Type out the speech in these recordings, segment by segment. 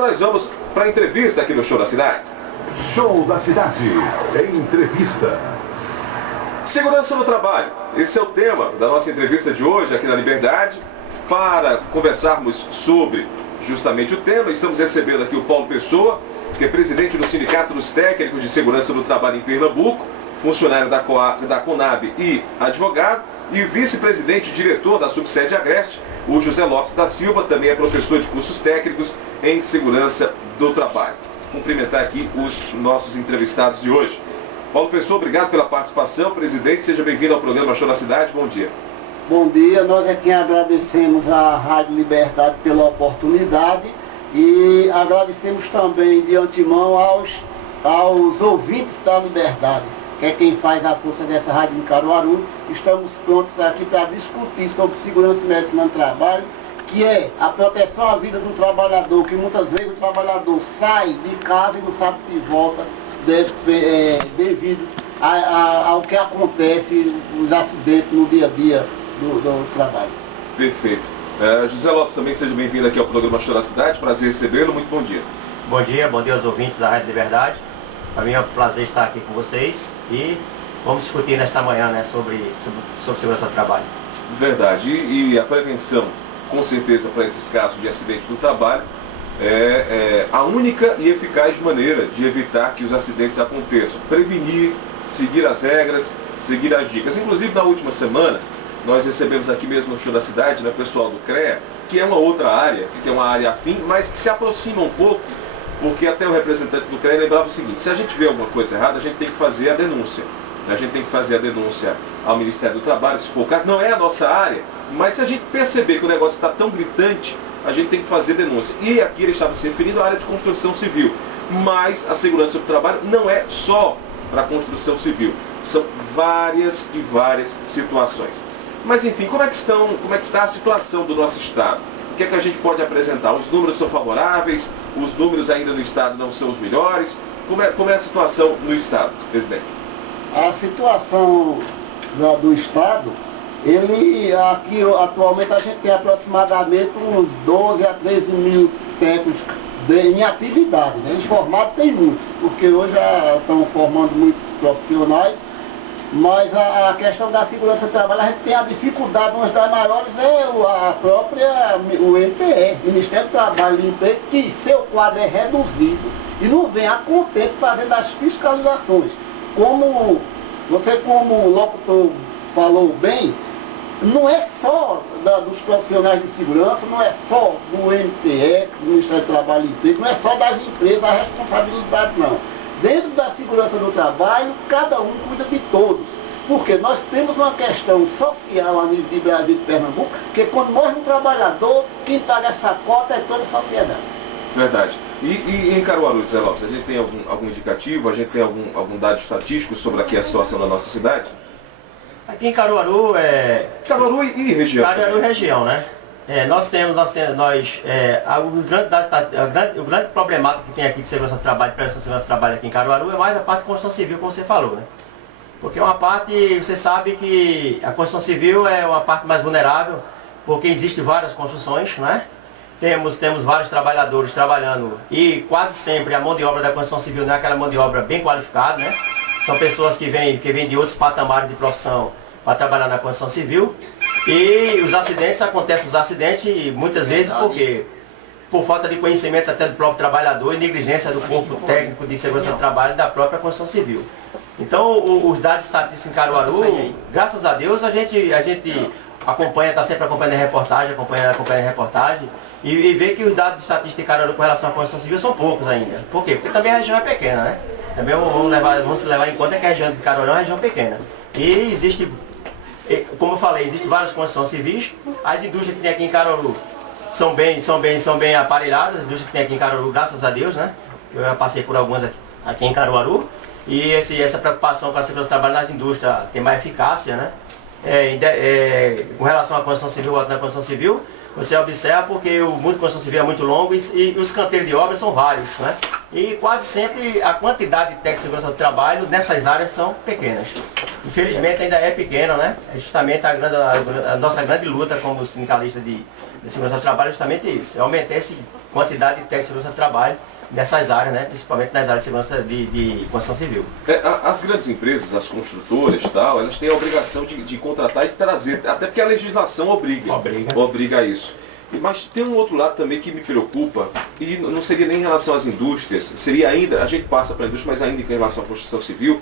Nós vamos para a entrevista aqui no Show da Cidade. Show da Cidade, entrevista. Segurança no trabalho. Esse é o tema da nossa entrevista de hoje aqui na Liberdade. Para conversarmos sobre justamente o tema, estamos recebendo aqui o Paulo Pessoa, que é presidente do Sindicato dos Técnicos de Segurança do Trabalho em Pernambuco, funcionário da CONAB e advogado, e vice-presidente e diretor da subsede Agreste, o José Lopes da Silva, também é professor de cursos técnicos em segurança do trabalho. Cumprimentar aqui os nossos entrevistados de hoje. Paulo Pessoa, obrigado pela participação. Presidente, seja bem-vindo ao programa Show da Cidade. Bom dia. Bom dia, nós é quem agradecemos à Rádio Liberdade pela oportunidade e agradecemos também de antemão aos ouvintes da Liberdade, que é quem faz a força dessa rádio em Caruaru. Estamos prontos aqui para discutir sobre segurança e medicina no trabalho, que é a proteção à vida do trabalhador, que muitas vezes o trabalhador sai de casa e não sabe se volta devido ao que acontece, os acidentes no dia a dia do trabalho. Perfeito. José Lopes, também seja bem-vindo aqui ao programa Show da Cidade. Prazer recebê-lo. Muito bom dia. Bom dia aos ouvintes da Rádio Liberdade. Para mim é um prazer estar aqui com vocês e vamos discutir nesta manhã, né, sobre segurança do trabalho. Verdade. E a prevenção, com certeza, para esses casos de acidente do trabalho, é a única e eficaz maneira de evitar que os acidentes aconteçam. Prevenir, seguir as regras, seguir as dicas. Inclusive, na última semana, nós recebemos aqui mesmo no Show da Cidade, né, pessoal do CREA, que é uma outra área, que é uma área afim, mas que se aproxima um pouco, porque até o representante do CREA lembrava o seguinte: se a gente vê alguma coisa errada, a gente tem que fazer a denúncia. A gente tem que fazer a denúncia ao Ministério do Trabalho, se for o caso. Não é a nossa área, mas se a gente perceber que o negócio está tão gritante, a gente tem que fazer denúncia. E aqui ele estava se referindo à área de construção civil. Mas a segurança do trabalho não é só para a construção civil. São várias e várias situações. Mas enfim, como é que está a situação do nosso Estado? O que é que a gente pode apresentar? Os números são favoráveis? Os números ainda no Estado não são os melhores? Como é a situação no Estado, presidente? A situação do Estado, aqui atualmente a gente tem aproximadamente uns 12 a 13 mil técnicos em atividade, né? Em formato tem muitos, porque hoje já estão formando muitos profissionais, mas a questão da segurança do trabalho, a gente tem a dificuldade, uma das maiores o MPE, Ministério do Trabalho e Emprego, que seu quadro é reduzido e não vem a contento fazendo as fiscalizações. Como o locutor falou bem, não é só dos profissionais de segurança, não é só do MPE, do Ministério do Trabalho e Emprego, não é só das empresas a responsabilidade não. Dentro da segurança do trabalho, cada um cuida de todos. Porque nós temos uma questão social a nível de Brasil e de Pernambuco, que quando morre um trabalhador, quem paga essa cota é toda a sociedade. Verdade. E em Caruaru, José Lopes, a gente tem algum indicativo, a gente tem algum dado estatístico sobre aqui a situação da nossa cidade? Aqui em Caruaru Caruaru e região. Caruaru e região, né? O grande problemático que tem aqui de segurança do trabalho, prevenção de segurança do trabalho aqui em Caruaru é mais a parte de construção civil, como você falou, né? Porque é uma parte, você sabe que a construção civil é uma parte mais vulnerável, porque existem várias construções, né? Temos vários trabalhadores trabalhando e quase sempre a mão de obra da construção civil não é aquela mão de obra bem qualificada, né? São pessoas que vêm de outros patamares de profissão para trabalhar na construção civil. E os acidentes, muitas vezes por falta de conhecimento até do próprio trabalhador e negligência do corpo técnico de segurança do trabalho da própria construção civil. Então os dados estatísticos em Caruaru, graças a Deus, a gente acompanha, está sempre acompanhando a reportagem, e vê que os dados estatísticos de Caruaru com relação à construção civil são poucos ainda. Por quê? Porque também a região é pequena, né? Também vamos levar em conta que a região de Caruaru é uma região pequena. E existe, como eu falei, existem várias construções civis. As indústrias que tem aqui em Caruaru são bem aparelhadas, as indústrias que tem aqui em Caruaru, graças a Deus, né? Eu já passei por algumas aqui em Caruaru. E essa preocupação com a segurança do trabalho nas indústrias tem mais eficácia, né? Com relação à construção civil, na construção civil, você observa porque o mundo de construção civil é muito longo e os canteiros de obras são vários, né? E quase sempre a quantidade de técnicos de segurança do trabalho nessas áreas são pequenas. Infelizmente ainda é pequena, né? É justamente a nossa grande luta como sindicalista de segurança do trabalho é justamente isso. É aumentar essa quantidade de técnicos de segurança do trabalho nessas áreas, né? Principalmente nas áreas de segurança de construção civil. As grandes empresas, as construtoras e tal, elas têm a obrigação de contratar e de trazer, até porque a legislação obriga a isso. Mas tem um outro lado também que me preocupa, e não seria nem em relação às indústrias, seria ainda, a gente passa para a indústria, mas ainda em relação à construção civil,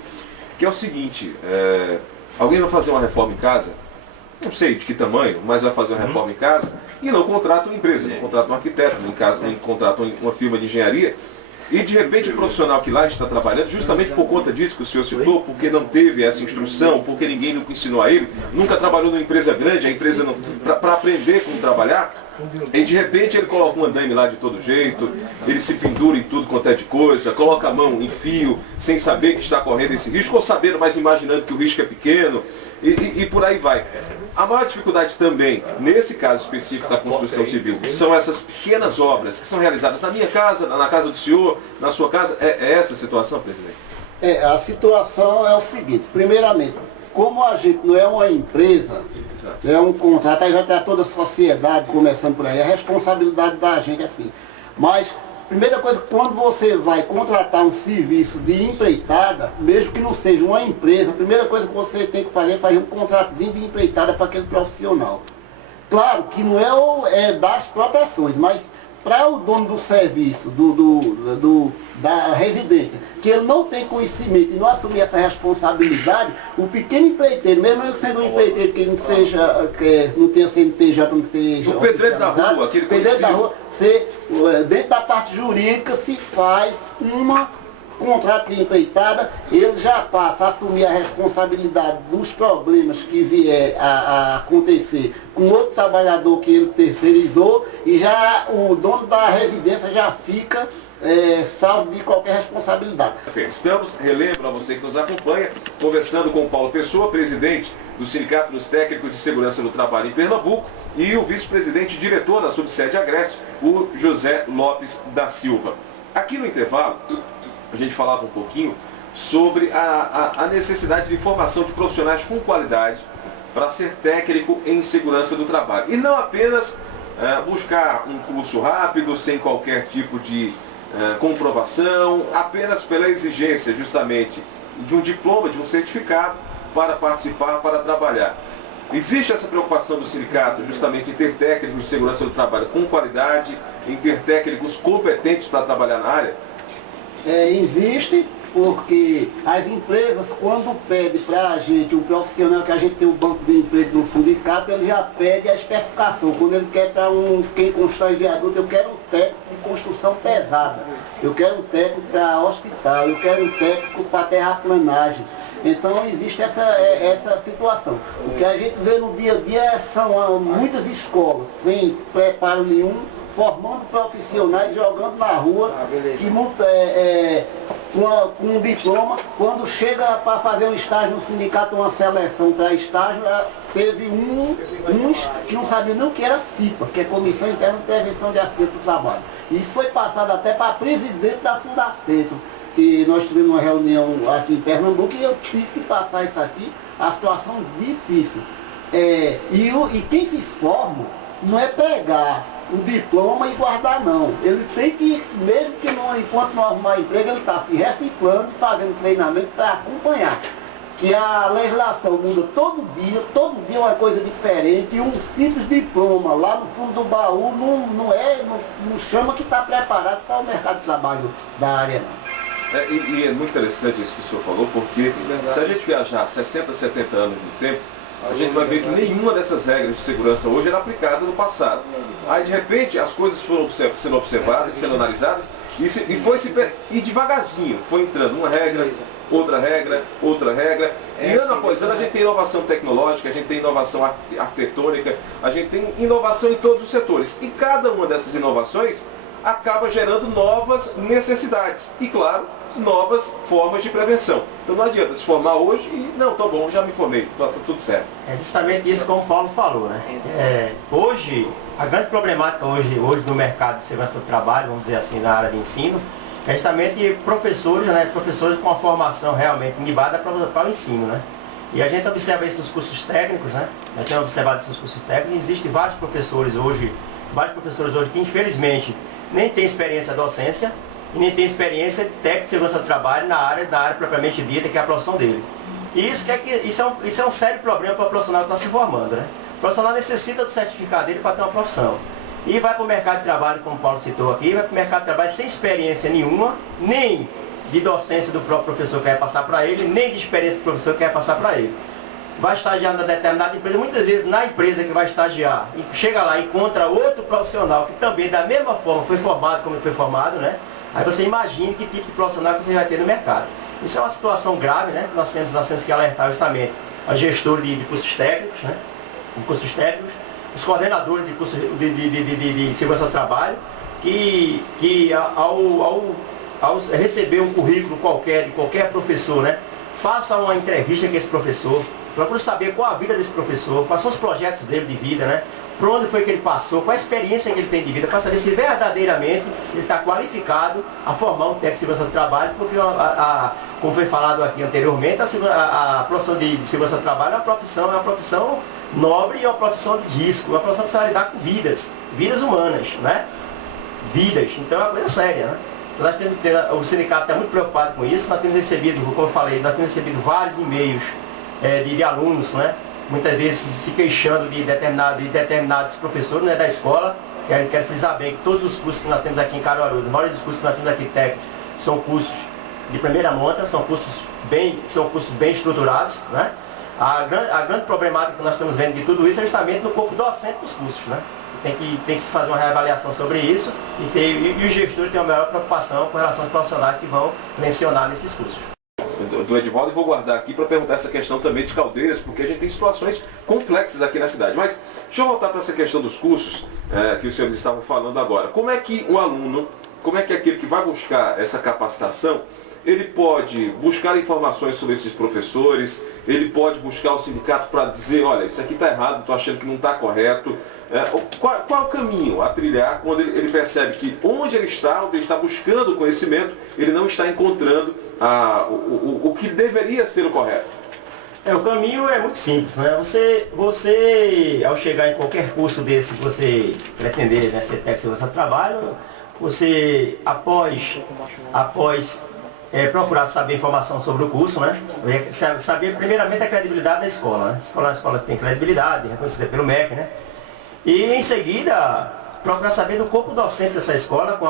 que é o seguinte, alguém vai fazer uma reforma em casa, não sei de que tamanho, mas vai fazer uma reforma em casa e não contrata uma empresa, não contrata um arquiteto, não contrata uma firma de engenharia, e de repente o profissional que lá está trabalhando, justamente por conta disso que o senhor citou, porque não teve essa instrução, porque ninguém nunca ensinou a ele, nunca trabalhou numa empresa grande, a empresa não, para aprender como trabalhar, e de repente ele coloca um andaime lá de todo jeito, ele se pendura em tudo quanto é de coisa, coloca a mão em fio, sem saber que está correndo esse risco, ou sabendo, mas imaginando que o risco é pequeno, e por aí vai. A maior dificuldade também, nesse caso específico da construção civil, são essas pequenas obras que são realizadas na minha casa, na casa do senhor, na sua casa. É essa a situação, presidente? A situação é o seguinte, primeiramente, como a gente não é uma empresa, é um contrato, aí vai para toda a sociedade, começando por aí, a responsabilidade da gente é assim. Mas, primeira coisa, quando você vai contratar um serviço de empreitada, mesmo que não seja uma empresa, a primeira coisa que você tem que fazer é fazer um contratozinho de empreitada para aquele profissional. Claro que não é das proteções, mas para o dono do serviço, da residência, que ele não tem conhecimento e não assumir essa responsabilidade, o pequeno empreiteiro, mesmo ele sendo um empreiteiro que não tenha CNPJ, não seja o pedreiro da rua, aquele pedreiro da rua, dentro da parte jurídica se faz contrato de empreitada, ele já passa a assumir a responsabilidade dos problemas que vier a acontecer com outro trabalhador que ele terceirizou, e já o dono da residência já fica salvo de qualquer responsabilidade. Estamos, relembro a você que nos acompanha, conversando com o Paulo Pessoa, presidente do Sindicato dos Técnicos de Segurança do Trabalho em Pernambuco, e o vice-presidente e diretor da subsede Agreste, o José Lopes da Silva. Aqui no intervalo, a gente falava um pouquinho sobre a necessidade de formação de profissionais com qualidade para ser técnico em segurança do trabalho. E não apenas buscar um curso rápido, sem qualquer tipo de comprovação, apenas pela exigência justamente de um diploma, de um certificado para participar, para trabalhar. Existe essa preocupação do sindicato justamente em ter técnicos de segurança do trabalho com qualidade, em ter técnicos competentes para trabalhar na área? Existe, porque as empresas, quando pedem para a gente, um profissional, que a gente tem um banco de emprego no sindicato, ele já pede a especificação. Quando ele quer para quem constrói viaduto, eu quero um técnico de construção pesada, eu quero um técnico para hospital, eu quero um técnico para terraplanagem. Então existe essa situação. O que a gente vê no dia a dia são muitas escolas sem preparo nenhum, formando profissionais, jogando na rua, com um diploma. Quando chega para fazer um estágio no sindicato, uma seleção para estágio, teve uns que não sabiam nem o que era CIPA, que é Comissão Interna de Prevenção de Acidentes do Trabalho. Isso foi passado até para a presidente da Fundacentro, que nós tivemos uma reunião aqui em Pernambuco e eu tive que passar isso aqui, a situação difícil. E quem se forma não é pegar o diploma e guardar não. Ele tem que, mesmo que enquanto não arrumar emprego, ele está se reciclando, fazendo treinamento para acompanhar. Que a legislação muda todo dia é uma coisa diferente, e um simples diploma lá no fundo do baú não chama que está preparado para o mercado de trabalho da área não. E é muito interessante isso que o senhor falou, porque se a gente viajar 60, 70 anos no tempo, a gente vai ver que nenhuma dessas regras de segurança hoje era aplicada no passado. Aí de repente as coisas foram sendo observadas, sendo analisadas, e devagarzinho foi entrando uma regra, outra regra, outra regra. E ano após ano a gente tem inovação tecnológica, a gente tem inovação arquitetônica, a gente tem inovação em todos os setores. E cada uma dessas inovações acaba gerando novas necessidades. E claro, novas formas de prevenção. Então não adianta se formar hoje e não, tá bom, já me formei, tá tudo certo. É justamente isso como o Paulo falou, né? Hoje, a grande problemática hoje no mercado de segurança do trabalho, vamos dizer assim, na área de ensino, é justamente professores, né, professores com uma formação realmente nibada para o ensino, né? E a gente observa isso nos cursos técnicos, né? A gente tem observado isso nos cursos técnicos. Existem vários professores hoje que infelizmente nem têm experiência docência e nem têm experiência técnica de segurança do trabalho na área propriamente dita, que é a profissão dele. E isso é um sério problema para o profissional que está se formando, né? O profissional necessita do certificado dele para ter uma profissão. E vai para o mercado de trabalho, como o Paulo citou aqui, vai para o mercado de trabalho sem experiência nenhuma, nem de docência do próprio professor que quer passar para ele, nem de experiência do professor que quer passar para ele. Vai estagiar na determinada empresa, muitas vezes na empresa que vai estagiar, e chega lá e encontra outro profissional que também da mesma forma foi formado como ele foi formado, né? Aí você imagine que tipo de profissional que você vai ter no mercado. Isso é uma situação grave, né? Nós temos que alertar justamente a gestor de cursos técnicos, né? Os coordenadores de cursos de segurança do trabalho, que ao receber um currículo qualquer, de qualquer professor, né? Faça uma entrevista com esse professor, procure saber qual a vida desse professor, quais são os projetos dele de vida, né? Por onde foi que ele passou, qual a experiência que ele tem de vida, para saber se verdadeiramente ele está qualificado a formar um técnico de segurança do trabalho, porque, como foi falado aqui anteriormente, a profissão de segurança do trabalho é uma profissão nobre e uma profissão de risco, uma profissão que você vai lidar com vidas humanas, né? Vidas, então é uma coisa séria, né? Nós temos que ter, o sindicato está muito preocupado com isso, nós temos recebido, como eu falei, nós temos recebido vários e-mails de alunos, né? Muitas vezes se queixando de determinados professores, né, da escola. Quero frisar bem que todos os cursos que nós temos aqui em Caruaru, a maioria dos cursos que nós temos aqui técnicos, são cursos de primeira monta, são cursos bem estruturados, né? A grande problemática que nós estamos vendo de tudo isso é justamente no corpo docente dos cursos, né? Tem que se fazer uma reavaliação sobre isso e os gestores têm a maior preocupação com relação aos profissionais que vão mencionar nesses cursos. Do Edivaldo, e vou guardar aqui para perguntar essa questão também de Caldeiras, porque a gente tem situações complexas aqui na cidade. Mas deixa eu voltar para essa questão dos cursos que os senhores estavam falando agora. Como é que um aluno, como é que aquele que vai buscar essa capacitação, ele pode buscar informações sobre esses professores, ele pode buscar o sindicato para dizer, olha, isso aqui está errado, estou achando que não está correto. Qual é o caminho a trilhar quando ele percebe que onde ele está buscando conhecimento, ele não está encontrando o que deveria ser o correto? O caminho é muito simples, né? Você ao chegar em qualquer curso desse que você pretender, né, ser técnico de segurança do trabalho, você após procurar saber informação sobre o curso, né? Saber primeiramente a credibilidade da escola, né? A escola tem credibilidade, reconhecida pelo MEC, né? E em seguida procurar saber do corpo docente dessa escola, com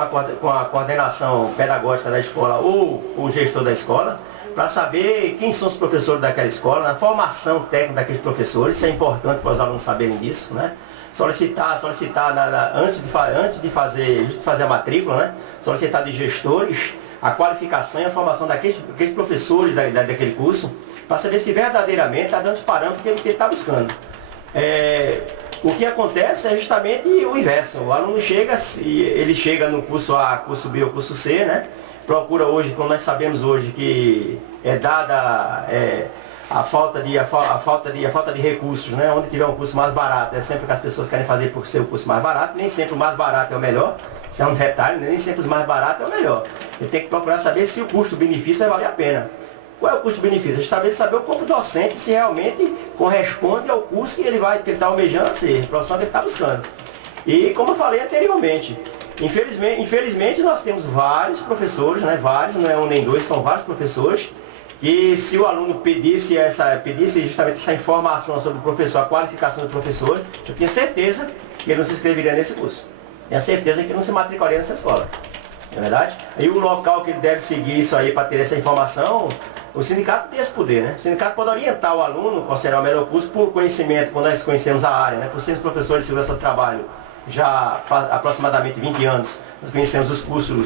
a coordenação pedagógica da escola ou o gestor da escola, para saber quem são os professores daquela escola, a formação técnica daqueles professores, isso é importante para os alunos saberem disso, né? Solicitar antes de fazer a matrícula, né? Solicitar de gestores a qualificação e a formação daqueles professores daquele curso, para saber se verdadeiramente está dando os parâmetros que ele está buscando. O que acontece é justamente o inverso. O aluno chega no curso A, curso B ou curso C, né? Procura hoje, como nós sabemos hoje, que é dada a falta de recursos, né? Onde tiver um curso mais barato, é sempre que as pessoas querem fazer por ser o curso mais barato, nem sempre o mais barato é o melhor. Isso é um detalhe, nem sempre o mais barato é o melhor. Ele tem que procurar saber se o custo-benefício vai valer a pena. Qual é o custo-benefício? A gente saber o corpo docente se realmente corresponde ao curso que ele está almejando a ser, a profissão que ele está buscando. E como eu falei anteriormente, infelizmente nós temos vários professores, né, vários, não é um nem dois, são vários professores, que se o aluno pedisse justamente essa informação sobre o professor, a qualificação do professor, eu tenho certeza que ele não se inscreveria nesse curso. Tenho certeza que ele não se matricularia nessa escola. Não é verdade? E o local que ele deve seguir isso aí para ter essa informação, o sindicato tem esse poder, né? O sindicato pode orientar o aluno qual será o melhor curso por conhecimento, quando nós conhecemos a área, né? Por sermos professores de segurança do trabalho já há aproximadamente 20 anos, nós conhecemos os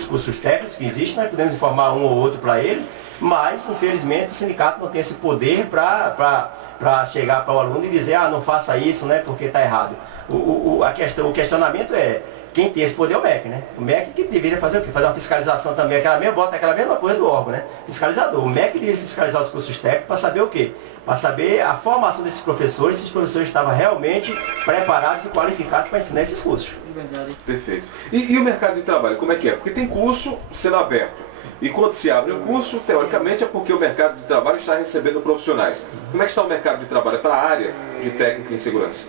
cursos técnicos que existem, nós podemos informar um ou outro para ele, mas infelizmente o sindicato não tem esse poder para chegar para o aluno e dizer, não faça isso, né? Porque está errado. O questionamento é, quem tem esse poder é o MEC, né? O MEC que deveria fazer o quê? Fazer uma fiscalização também, aquela mesma coisa do órgão, né? Fiscalizador. O MEC deveria fiscalizar os cursos técnicos para saber o quê? Para saber a formação desses professores, se os professores estavam realmente preparados e qualificados para ensinar esses cursos. Perfeito. E o mercado de trabalho, como é que é? Porque tem curso sendo aberto. E quando se abre um curso, teoricamente é porque o mercado de trabalho está recebendo profissionais. Como é que está o mercado de trabalho para a área de técnico em segurança?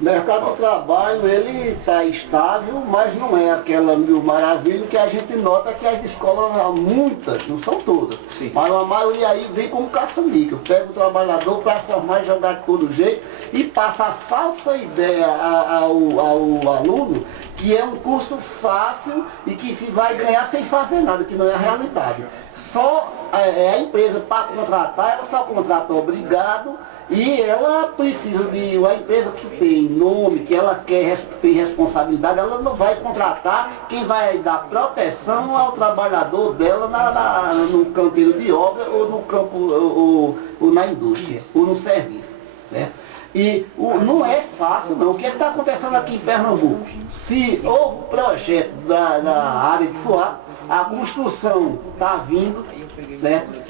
O mercado de trabalho, ele está estável, mas não é aquela mil maravilha que a gente nota que as escolas, muitas, não são todas, Sim. mas a maioria aí vem como caça-níquel. Pega o trabalhador para formar e jogar de todo jeito e passa a falsa ideia ao aluno que é um curso fácil e que se vai ganhar sem fazer nada, que não é a realidade. Só a empresa, para contratar, ela só contrata obrigado. E ela precisa de uma empresa que tem nome, que ela quer ter responsabilidade, ela não vai contratar quem vai dar proteção ao trabalhador dela no canteiro de obra ou no campo ou na indústria, ou no serviço. Né? E não é fácil não. O que está acontecendo aqui em Pernambuco? Se houve projeto da área de SUAP, a construção está vindo, certo?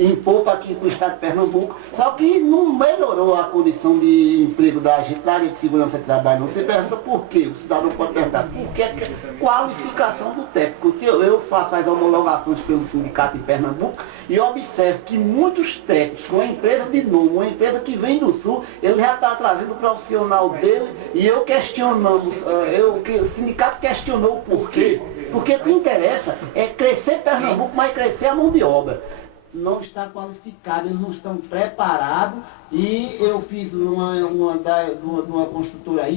Impor aqui para o estado de Pernambuco, só que não melhorou a condição de emprego da gente na área de segurança de trabalho. Você pergunta por quê? O cidadão pode perguntar por que qualificação do técnico. Eu faço as homologações pelo sindicato em Pernambuco e observo que muitos técnicos, com uma empresa de nome, uma empresa que vem do sul, ele já está trazendo o profissional dele e eu questionamos, o sindicato questionou o porquê. Porque o que interessa é crescer Pernambuco, mas crescer a mão de obra. Não está qualificado, eles não estão preparados e eu fiz uma construtora aí,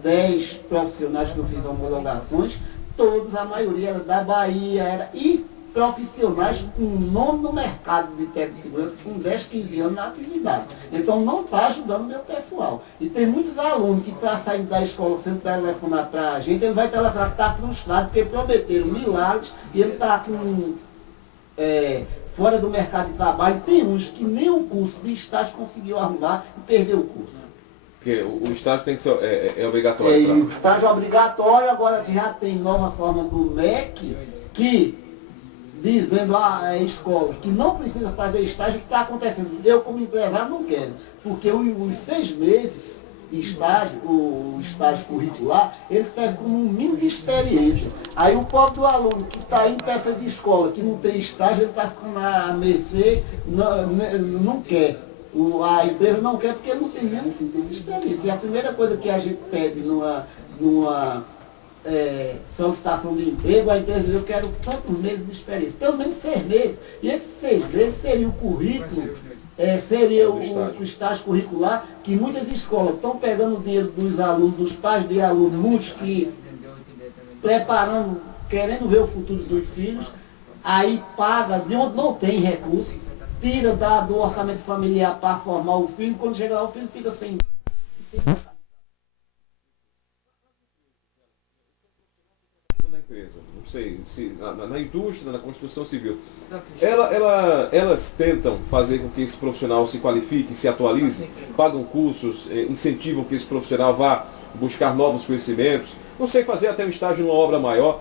10 profissionais que eu fiz homologações, todos, a maioria era da Bahia, e profissionais com nome no mercado de técnico de segurança com 10, 15 anos na atividade. Então não está ajudando o meu pessoal. E tem muitos alunos que estão saindo da escola sem telefonar para a gente, ele vai telefonar, está frustrado porque prometeram milagres e ele está com... fora do mercado de trabalho, tem uns que nem o curso de estágio conseguiu arrumar e perdeu o curso. Porque o estágio tem que ser obrigatório. O estágio é obrigatório, agora já tem nova forma do MEC, que dizendo à escola que não precisa fazer estágio, o que está acontecendo? Eu como empresário não quero, porque os 6 meses o estágio curricular, ele serve como um mínimo de experiência. Aí o pobre do aluno que está indo para essas escolas, que não tem estágio, ele está ficando à mercê, não quer. A empresa não quer porque ele não tem mesmo sentido de experiência. E a primeira coisa que a gente pede numa solicitação de emprego, a empresa diz, eu quero tantos meses de experiência, pelo menos 6 meses. E esses 6 meses seria o currículo, seria o estágio curricular, que muitas escolas estão pegando o dinheiro dos alunos, dos pais de alunos, muitos que preparando, querendo ver o futuro dos filhos, aí paga de onde não tem recursos, tira do orçamento familiar para formar o filho, quando chega lá o filho fica sem. Não sei, se na indústria, na construção civil, elas tentam fazer com que esse profissional se qualifique, se atualize, pagam cursos, incentivam que esse profissional vá buscar novos conhecimentos, não sei, fazer até um estágio numa obra maior.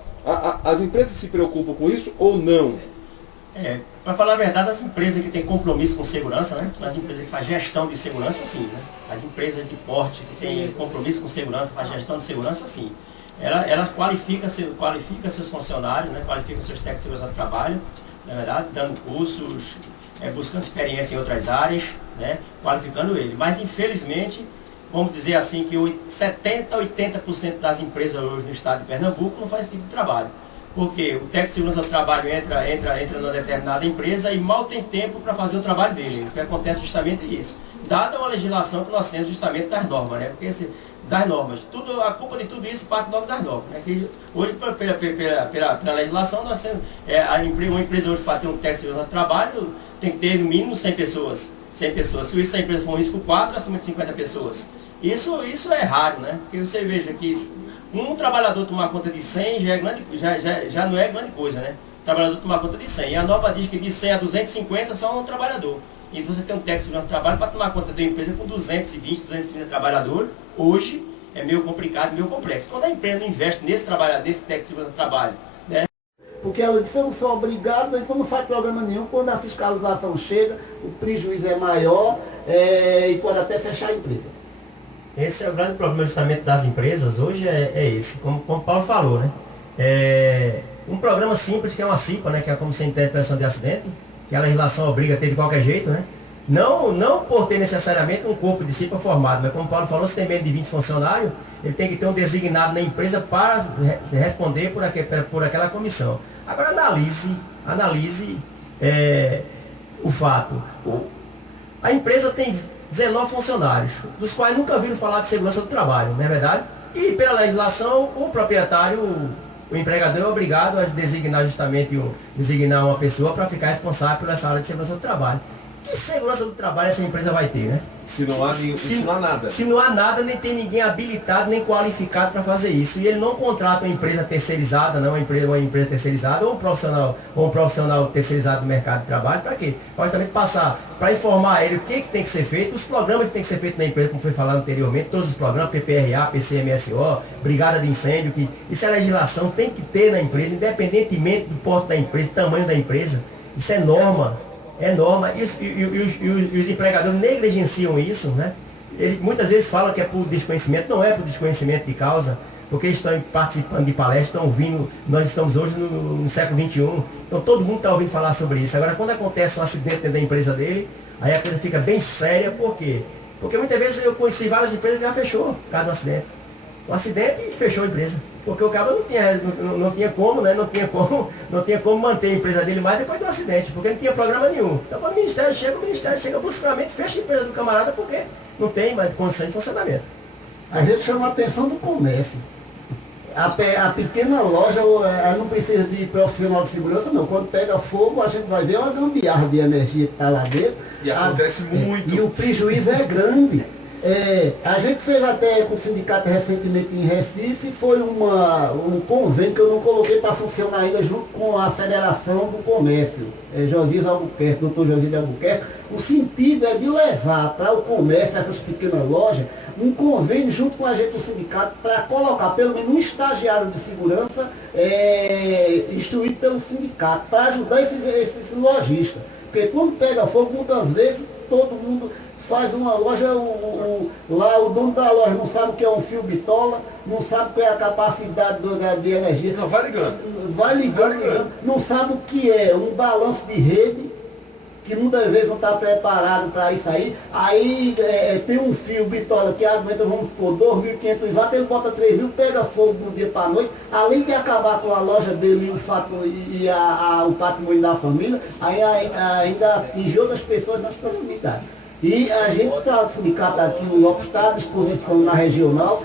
As empresas se preocupam com isso ou não? Para falar a verdade, as empresas que têm compromisso com segurança, né? As empresas que fazem gestão de segurança, sim. Né? As empresas de porte que têm compromisso com segurança, fazem gestão de segurança, sim. Ela qualifica seus funcionários, né? Qualifica seus técnicos de segurança do trabalho, na verdade, dando cursos, buscando experiência em outras áreas, né? Qualificando ele. Mas, infelizmente, vamos dizer assim, que 70% a 80% das empresas hoje no estado de Pernambuco não faz esse tipo de trabalho. Porque o técnico de segurança do trabalho entra numa determinada empresa e mal tem tempo para fazer o trabalho dele. O que acontece justamente é isso. Dada uma legislação que nós temos justamente das normas, né? Porque das normas. A culpa de tudo isso parte logo das normas. Né? Que hoje, pela legislação, nós temos, uma empresa hoje para ter um técnico de segurança do trabalho tem que ter no mínimo 100 pessoas. 100 pessoas. Se isso a empresa for um risco 4, acima de 50 pessoas. Isso é raro, né? Porque você veja que um trabalhador tomar conta de 100 já não é grande coisa, né? O trabalhador tomar conta de 100. E a norma diz que de 100 a 250 só um trabalhador. E você tem um técnico de segurança do trabalho para tomar conta de uma empresa com 220, 230 trabalhadores, hoje é meio complicado, meio complexo. Quando a empresa não investe nesse trabalho, nesse técnico de segurança do trabalho, né? Porque ela disse, eu não sou obrigado, então não faz problema nenhum. Quando a fiscalização chega, o prejuízo é maior e pode até fechar a empresa. Esse é o grande problema justamente das empresas hoje, é esse, como o Paulo falou, né? Um programa simples que é uma CIPA, né? Que é a Comissão de Prevenção de Acidente, que a legislação obriga a ter de qualquer jeito, né? Não por ter necessariamente um corpo de CIPA formado, mas como o Paulo falou, se tem menos de 20 funcionários, ele tem que ter um designado na empresa para responder por aquela comissão. Agora analise o fato. A empresa tem 19 funcionários, dos quais nunca ouviram falar de segurança do trabalho, não é verdade? E pela legislação, o proprietário, o empregador é obrigado a designar designar uma pessoa para ficar responsável por essa área de segurança do trabalho. Que segurança do trabalho essa empresa vai ter, né? Se não há nada. Se não há nada, nem tem ninguém habilitado, nem qualificado para fazer isso. E ele não contrata uma empresa terceirizada, não, uma empresa terceirizada ou um profissional terceirizado do mercado de trabalho, para quê? Para justamente passar, para informar ele o que tem que ser feito, os programas que tem que ser feito na empresa, como foi falado anteriormente, todos os programas, PPRA, PCMSO, Brigada de Incêndio, que isso é legislação, tem que ter na empresa, independentemente do porte da empresa, tamanho da empresa. Isso é norma. E os empregadores negligenciam isso, né? Eles muitas vezes falam que é por desconhecimento, não é por desconhecimento de causa, porque eles estão participando de palestras, estão ouvindo, nós estamos hoje no século XXI, então todo mundo está ouvindo falar sobre isso. Agora, quando acontece um acidente dentro da empresa dele, aí a coisa fica bem séria, por quê? Porque muitas vezes eu conheci várias empresas que já fechou por causa do acidente. Um acidente e fechou a empresa. Porque o cara não tinha como, né? Não tinha como manter a empresa dele mais depois do acidente, porque não tinha programa nenhum. Então quando o Ministério chega bruscamente, fecha a empresa do camarada porque não tem mais condição de funcionamento. A gente chama a atenção do comércio. A pequena loja ela não precisa de profissional de segurança, não. Quando pega fogo, a gente vai ver uma gambiarra de energia que está lá dentro. E acontece muito. E o prejuízo é grande. A gente fez até com o sindicato recentemente em Recife, foi um convênio que eu não coloquei para funcionar ainda junto com a Federação do Comércio, Josias Albuquerque, doutor Josias Albuquerque. O sentido é de levar para o comércio, essas pequenas lojas, um convênio junto com a gente do sindicato para colocar pelo menos um estagiário de segurança instruído pelo sindicato, para ajudar esses lojistas. Porque quando pega fogo, muitas vezes todo mundo faz uma loja, lá o dono da loja não sabe o que é um fio bitola, não sabe qual é a capacidade de energia. Não, vai ligando. Vai ligando. Não sabe o que é um balanço de rede, que muitas vezes não está preparado para isso aí. Aí tem um fio bitola que aguenta, vamos supor, 2.500 watts, ele bota 3.000, pega fogo do dia para a noite, além de acabar com a loja dele e o patrimônio da família, aí ainda atinge outras pessoas nas proximidades. E a gente está, o sindicato aqui, o Lopes está à disposição na regional,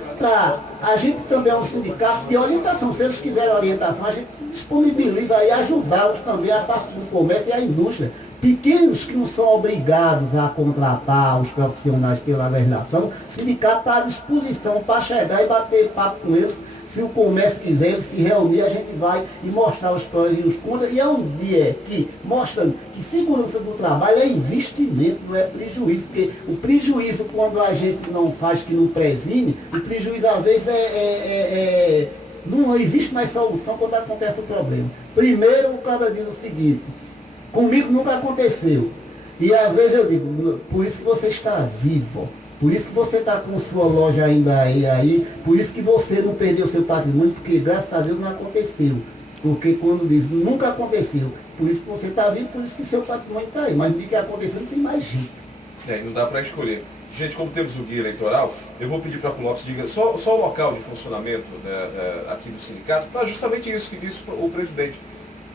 a gente também é um sindicato de orientação, se eles quiserem orientação, a gente disponibiliza aí ajudá-los também a parte do comércio e a indústria. Pequenos que não são obrigados a contratar os profissionais pela legislação, o sindicato está à disposição para chegar e bater papo com eles. Se o comércio quiser se reunir, a gente vai e mostrar os prós e os contras. E é um dia que mostrando que segurança do trabalho é investimento, não é prejuízo. Porque o prejuízo, quando a gente não faz, que não previne, o prejuízo às vezes não existe mais solução quando acontece o problema. Primeiro o cara diz o seguinte, comigo nunca aconteceu. E às vezes eu digo, por isso que você está vivo. Por isso que você está com sua loja ainda aí, por isso que você não perdeu seu patrimônio, porque graças a Deus não aconteceu. Porque quando diz nunca aconteceu, por isso que você está vivo, por isso que seu patrimônio está aí. Mas no dia que aconteceu não tem mais jeito. Não dá para escolher. Gente, como temos o guia eleitoral, eu vou pedir para que o Lopes diga só o local de funcionamento aqui do sindicato, para justamente isso que disse o presidente.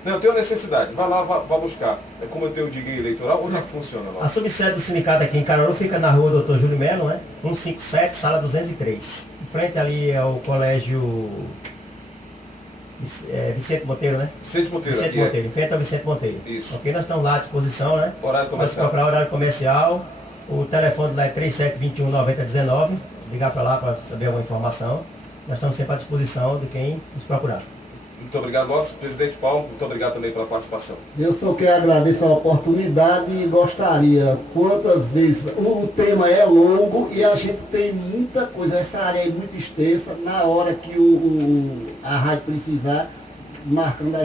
Não, eu tenho necessidade, vai lá, vai buscar. É como eu tenho o guia eleitoral, onde é que funciona lá? A subsede do sindicato aqui em Caruaru fica na rua Dr. Júlio Melo, né? 157, sala 203. Em frente ali é o colégio Vicente Monteiro, né? Vicente Monteiro, em frente ao Vicente Monteiro. Isso. Ok, nós estamos lá à disposição, né? Horário comercial. Para horário comercial. O telefone lá é 3721-9019. Ligar para lá para saber alguma informação. Nós estamos sempre à disposição de quem nos procurar. Muito obrigado, nosso presidente Paulo, muito obrigado também pela participação. Eu só quero agradecer a oportunidade e gostaria, quantas vezes, o tema é longo e a gente tem muita coisa, essa área é muito extensa, na hora que a rádio precisar, marcando a